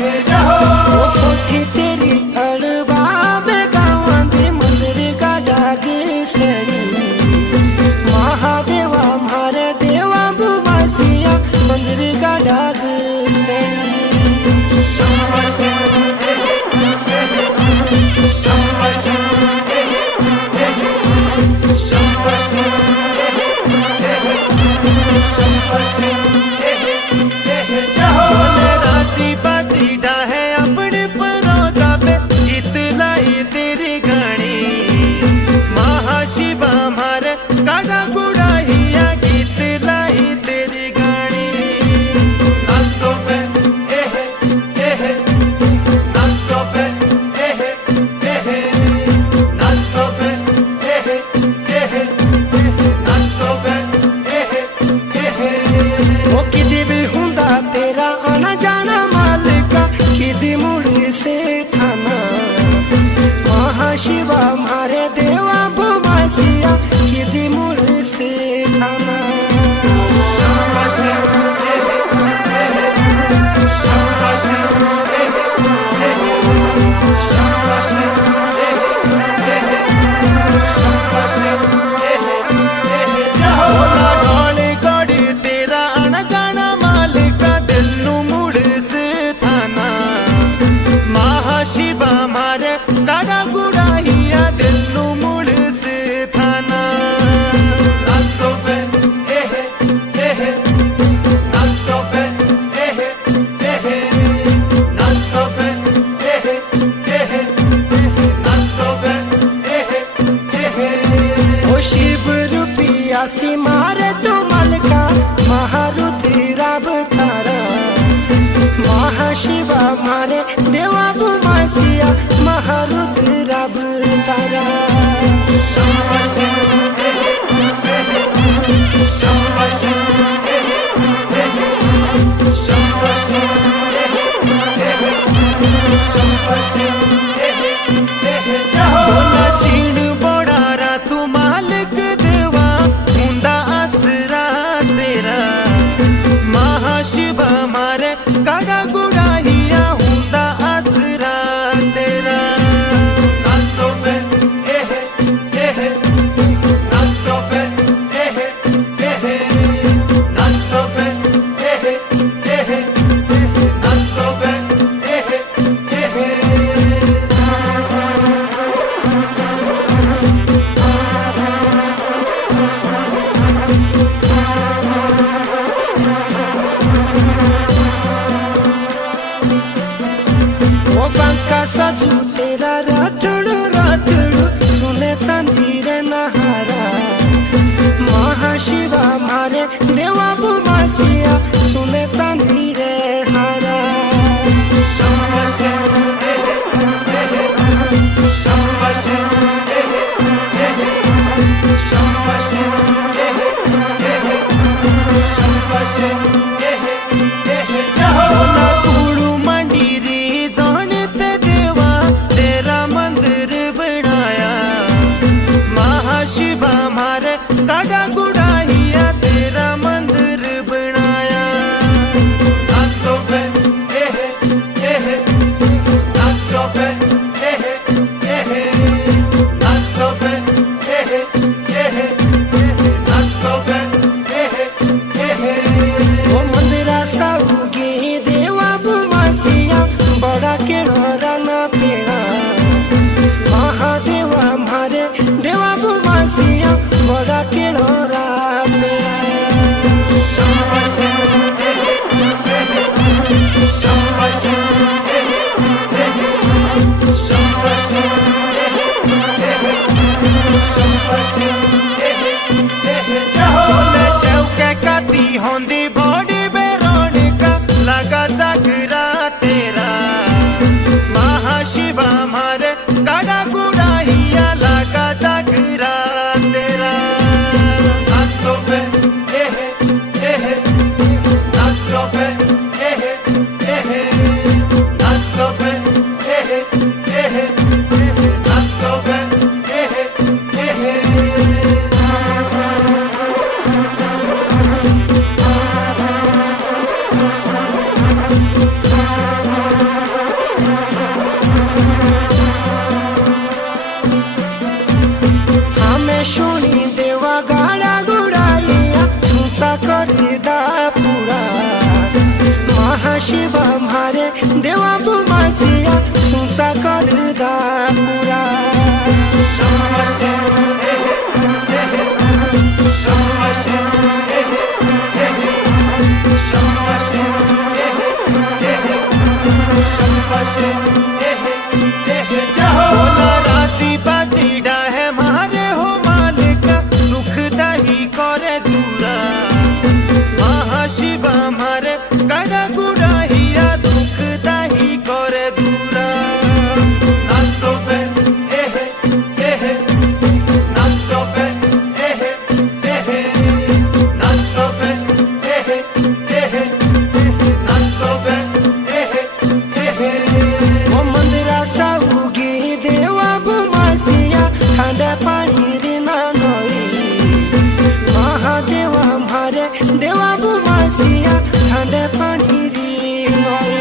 कोठी तेरी अड़बाब गावां दे मंदिर का डाग सड़ी महादेवा मारे देवा बुमासिया मंदिर का डाग सड़ी शिवा मारे देवा बुमासिया किदी मूल से थाना सी मारे तो मलका महारुद्री राब तारा महाशिवा मारे देवा बुमासिया महारुद्री राब तारा बांका सजू तेरा रातड़ू रातड़ू सुने चांदी रे नहारा महाशिवा मारे देवा बुमासिया सुने चांदी रे हारा कुड़ू मंडीरी जाने देवा महाशिवा मारे देवा बुमासिया सुसा करदा पूरा बोला राती बाती डाहे मारे हो मालिक दुख दही करे दूरा महाशिवा मारे गड़ा गुड़ा हिया दुख दही करे दूरा नाचो बे एहे एहे नाचो बे एहे एहे नाचो बे एहे एहे नाचो बे एहे एहे ओ मंदिरा साउगी देवा बुमासिया ठंडा पानी रे ना नई महादेवा मारे देवा बुमासिया ठंडा पानी रे नई